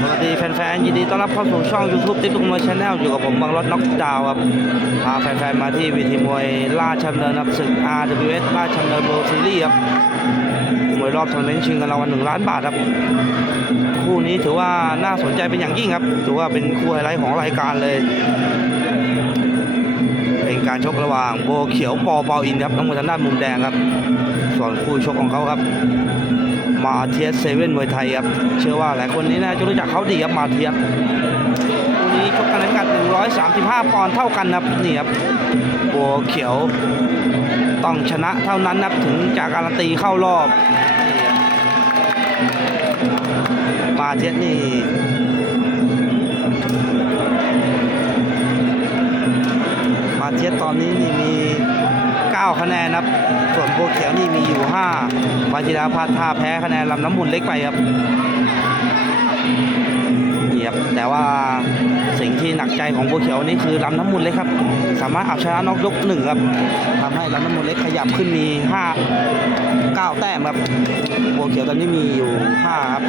สวัสดีแฟนๆยินดีต้อนรับเข้าสู่ช่อง YouTube ติ๊กตุ๊กมวยชาแนลอยู่กับผมบางรถน็อกดาวครับพาแฟนๆมาที่วิธีมวยราชดำเนินครับศึก RWS ราชดำเนินโบซีรีส์ครับมวยรอบทัวร์นาเมนต์ชิงเงินรางวัลหนึ่งล้านบาทครับ คู่นี้ถือว่าน่าสนใจเป็นอย่างยิ่งครับถือว่าเป็นคู่ไฮไลท์ของรายการเลย เป็นการชกระหว่างโบเขียวปอเปาอินครับน้องมวยทางด้านมุมแดงครับ ส่วนคู่ชกของเขาครับ มาเทียสเซเว่นมวยไทยครับ เชื่อว่าหลายคนนี้น่าจะรู้จักเขาดีครับมาเทียสคู่นี้ชกกันในพิกัด 135 ปอนด์เท่ากันครับนี่ครับโบเขียวต้องชนะเท่านั้นนับถึงจากการันตีเข้ารอบนี่ครับมาเทียสนี่มาเทียสตอนนี้นี่มี 9 คะแนนครับ ส่วนโบวเขียวนี่มีอยู่5วาจิราพาท่าแพ้คะแนนลำน้ำมุนเล็กไปครับนี่ครับแต่ว่าสิ่งที่หนักใจของโบวเขียวนี่คือลำน้ำมุนเล็กครับ สามารถเอาชนะนอกยกหนึ่งครับทำให้ลำน้ำมุนเล็กขยับขึ้นมี 5 9 แต้มครับโบเขียวตอนนี้มีอยู่5ครับ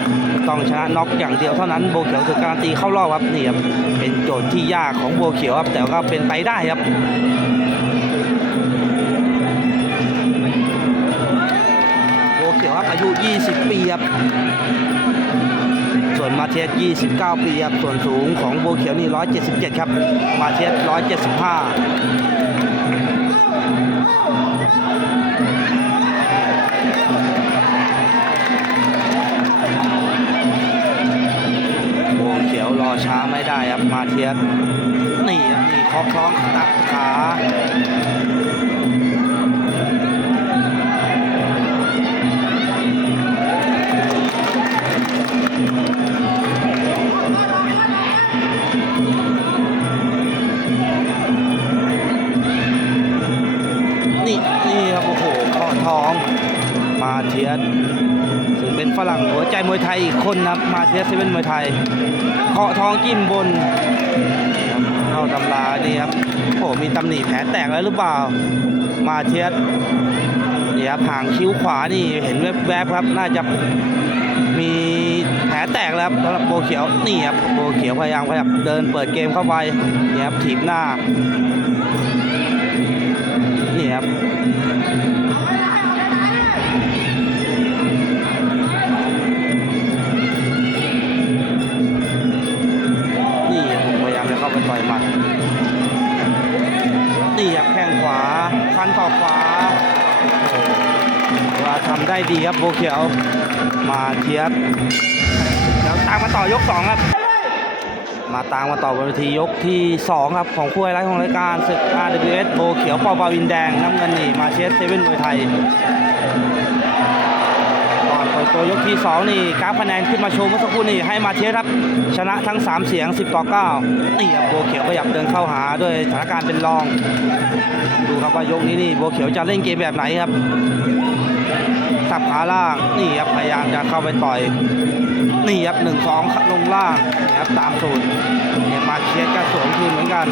ต้องชนะน็อกอย่างเดียวเท่านั้นโบเขียวถึงการันตีเข้ารอบครับนี่ครับเป็นโจทย์ที่ยากของโบเขียวครับแต่ก็เป็นไปได้ครับ อายุ 20 ปีครับ ส่วนมาเทียส29 ปีครับ ส่วนสูงของโบวเขียวนี่ 177 ครับ มาเทียส175โบวเขียวรอช้าไม่ได้ครับมาเทียสนี่ครับนี่ครอบท้องตัดขา ฝรั่งหัวใจมวยไทยอีกคนนะครับมาเทียสเซเว่นมวยไทยเคาะท้องจิ้มบนเข้าตำรานี่ครับโอ้โหมีตำหนิแผลแตกแล้วหรือเปล่า มาเทียสนี่ครับห่างคิ้วขวานี่เห็นแวบๆครับ น่าจะมีแผลแตกแล้วครับสำหรับโบเขียวนี่ครับโบเขียวพยายามขยับเดินเปิดเกมเข้าไปนี่ครับถีบหน้านี่ครับ นี่ครับแข้งขวาฟันต่อขวาว่าทำได้ดีครับโบเขียว มาเทียบแล้วตามมาต่อยกสองครับ มาตามมาต่อบนเวทียกที่2ครับของคู่ไฮไลท์ของรายการศึก RWS โบเขียวปอปาวินแดงน้ำเงินนี่มาเชสเซเว่นมวยไทย ตัวยกที่ 2 นี่กราฟคะแนนขึ้นมาโชว์เมื่อสักครู่นี่ให้มาเชสครับ ชนะทั้ง 3 เสียง 10 ต่อ9นี่ครับโบเขียวขยับเดินเข้าหาด้วยสถานการณ์เป็นรอง ดูครับว่ายกนี้นี่โบเขียวจะเล่นเกมแบบไหนครับสับขาล่างนี่ครับพยายามจะเข้าไปต่อยนี่ครับหนึ่งสองลงล่างนี่ครับตามสูตรเนี่ยมาเชียร์ก็สวนคืนเหมือนกัน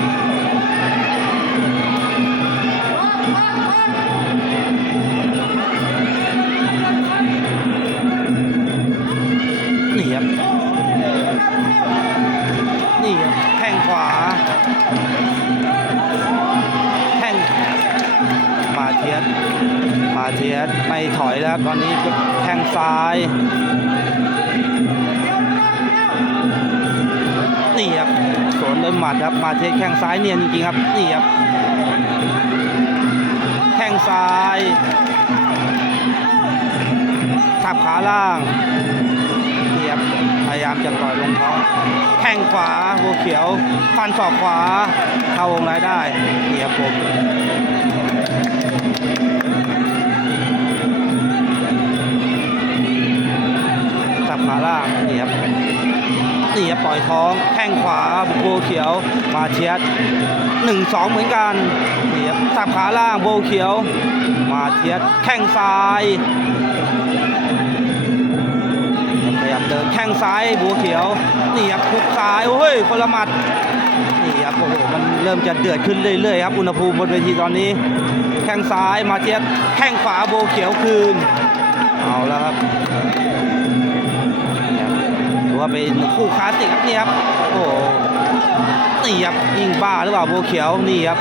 ยสไม่ถอยแล้วตอนนี้แข้งซ้ายนี่ครับสวนด้วยหมัดครับมาเทสแข้งซ้ายเนียนจริงๆครับนี่ครับแข้งซ้ายทับขาล่างนี่ครับพยายามจะต่อยลงท้องแข้งขวาหัวเขียว ฟันศอกขวา เข้าวงในได้นี่ครับผม สับขาล่านี่ครับนี่ครับปล่อยท้องแข้งขวาโบเขียวมาเชียดหนึ่งสองเหมือนกันนี่ครับสับขาล่างโบเขียว มาเชียดแข้งซ้ายขยับเดินแข้งซ้ายบัวเขียวนี่ครับคุกซ้ายโอ้ยคนละหมัดนี่ครับโอ้โหมันเริ่มจะเดือดขึ้นเรื่อยๆครับอุณหภูมิบนเวทีตอนนี้ แข้งซ้ายมาเชียดแข้งขวาโบเขียวคืนเอาแล้วครับ ว่าเป็นคู่คลาสสิกครับนี่ครับโอ้โหนี่ครับยิงบ้าหรือเปล่าโบวเขียวนี่ครับ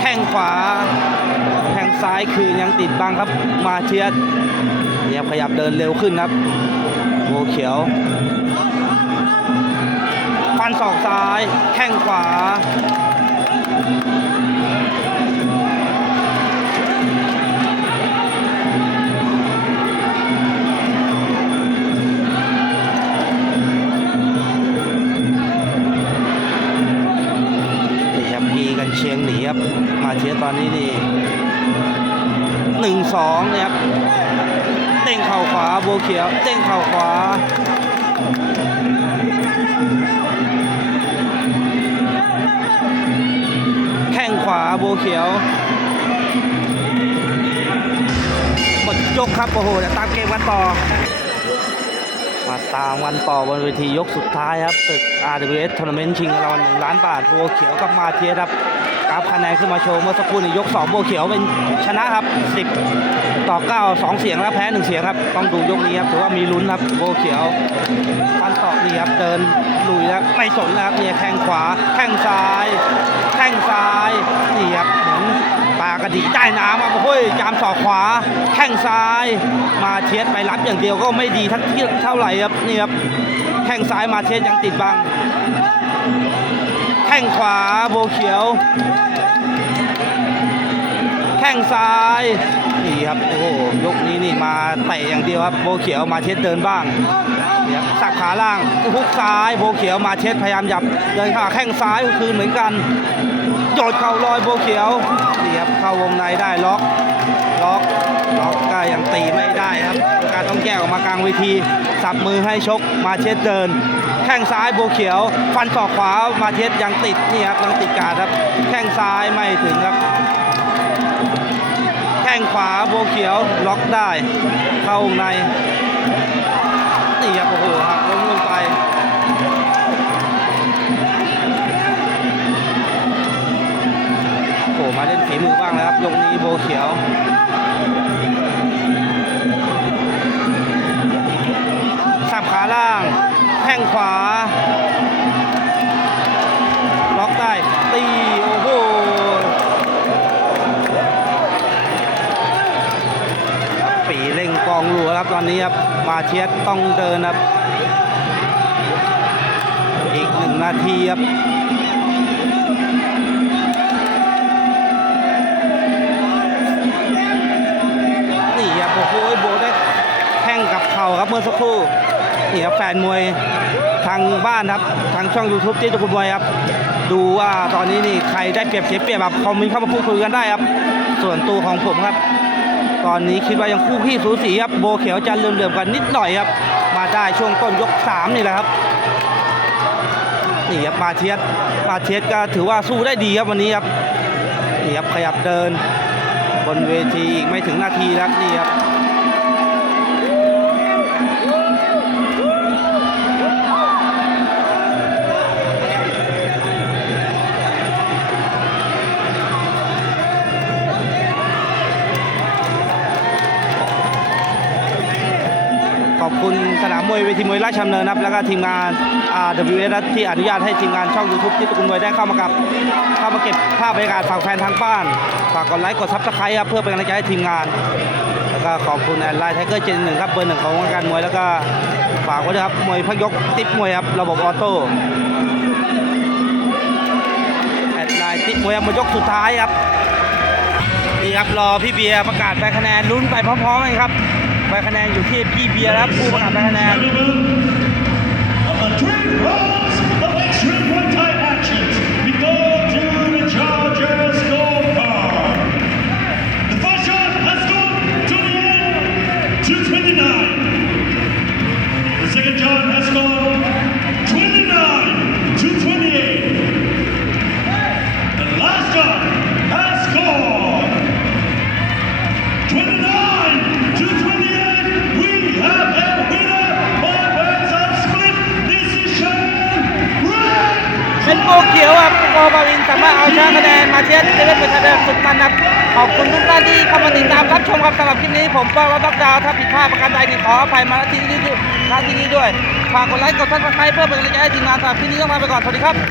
แข้งขวาแข้งซ้ายคืนยังติดบังครับมาเทียสเนี่ยขยับเดินเร็วขึ้นครับโบเขียวฟันศอกซ้าย แข้งขวา หนีครับ มาเชียร์ตอนนี้นี่หนึ่งสองเนี่ยครับเต้งเข่าขวาโบเขียวเต้งเข่าขวาแข้งขวาโบเขียวหมดยกครับโอ้โหเดี๋ยวตามเกมกันต่อมาตามกันต่อบนเวทียกสุดท้ายครับศึก RWS Tournament ชิงเงินรางวัลหนึ่งล้านบาทโบวเขียวกับมาเทียครับ กราฟคะแนนขึ้นมาโชว์เมื่อสักครู่นี้ยก2โบวเขียวเป็นชนะครับ 10 ต่อ 9 2 เสียงแล้วแพ้ 1 เสียงครับ ต้องดูยกนี้ครับถือว่ามีลุ้นครับโบวเขียวฟันศอกนี่ครับเดินลุยแล้วไม่สนนะครับเนี่ยแข้งขวาแข้งซ้ายแข้งซ้ายนี่ครับเหมือนปากระดีใต้น้ำครับโอ้ยจามศอกขวาแข้งซ้าย มาเทียสไปรับอย่างเดียวก็ไม่ดีทักเทียเท่าไหร่ครับนี่ครับแข้งซ้ายมาเทียสยังติดบัง ข้งขวาโบเขียว แข้งซ้ายนี่ครับโอ้โหยกนี้นี่มาเตะอย่างเดียวครับโบเขียวมาเช็ดเดินบ้างนี่ครับสักขาล่างฮุกซ้ายโบเขียวมาเช็ดพยายามหยับเดินเข้าแข้งซ้ายคืนเหมือนกันโยดเข่าลอยโบเขียวนี่ครับเข้าวงในได้ล็อกล็อกล็อกก็ยังตีไม่ได้ครับ การต้องแก้ออกมากลางเวทีสับมือให้ชกมาเช็ดเดิน ข้งซ้ายโบวเขียว ฟันศอกขวามาเช็ดยังติดนี่ครับยังติดการครับ แข้งซ้ายไม่ถึงครับ แข้งขวาโบวเขียวล็อกได้ เข้าวงในนี่ครับโอ้โหหักล้มลงไปโอ้โหมาเล่นฝีมือบ้างแล้วครับยกนี้โบเขียวสับขาล่างแข้งขวา อนนี้ครับมาเชียต้องเดินครับ อีกหนึ่งนาทีครับนี่ครับโอ้โหโบได้แข้งกับเข่าครับเมื่อสักครู่นี่ครับแฟนมวยทางบ้านครับ ทางช่อง YouTube เจ๊จุกุลมวยครับ ดูว่าตอนนี้นี่ใครได้เปรียบเสียเปรียบแบบคอมเมนต์เข้ามาพูดคุยกันได้ครับ ส่วนตัวของผมครับ ตอนนี้คิดว่ายังคู่ขี้สูสีครับโบเขียวจะเหลื่อมๆกันนิดหน่อยครับ มาได้ช่วงต้นยก 3 นี่แหละครับนี่ครับมาเทียสมาเทียสก็ถือว่าสู้ได้ดีครับวันนี้ครับนี่ครับขยับเดิน บนเวทีอีกไม่ถึงนาทีแล้วนี่ครับ นามมวยเวทีมวยราชดำเนินครับแล้วก็ทีมงาน RWS ที่อนุญาตให้ทีมงานช่อง YouTube ที่ตะกุลมวยได้เข้ามากับเข้ามาเก็บภาพบรรยากาศฝากแฟนทางบ้าน ฝากกดไลค์กดซับสไครต์ครับเพื่อเป็นกำลังใจให้ทีมงาน แล้วก็ขอบคุณแอนไลน์ไทเกอร์เจนหนึ่งครับเบอร์หนึ่งของวงการมวยแล้วก็ฝากไว้ด้วยครับมวยพักยกติ๊บมวยครับระบบออโต้แอดไลน์ติ๊บมวยมวยยกสุดท้ายครับนี่ครับรอพี่เบียร์ประกาศใบคะแนนลุ้นไปพร้อมๆกันครับ ใบคะแนนอยู่ที่พี่เบียร์ครับผู้ประกาศใบคะแนน ป็นโบเขียวครับโบปาวินสามารถเอาชนะคะแนนมาเชียร์เซเว่นเป็นคะแนนสุดมันครับขอบคุณทุกท่านที่เข้ามาติดตามรับชมครับสำหรับคลิปนี้ผมป้าวับดอกดาวถ้าผิดพลาดประการใดนี่ขออภัยมาณที่นี้ด้วยณที่นี้ด้วยฝากกดไลค์กดซับสไครต์เพื่อเป็นกำลังใจให้ทีมงานสำหรับคลิปนี้ก็มาไปก่อนสวัสดีครับ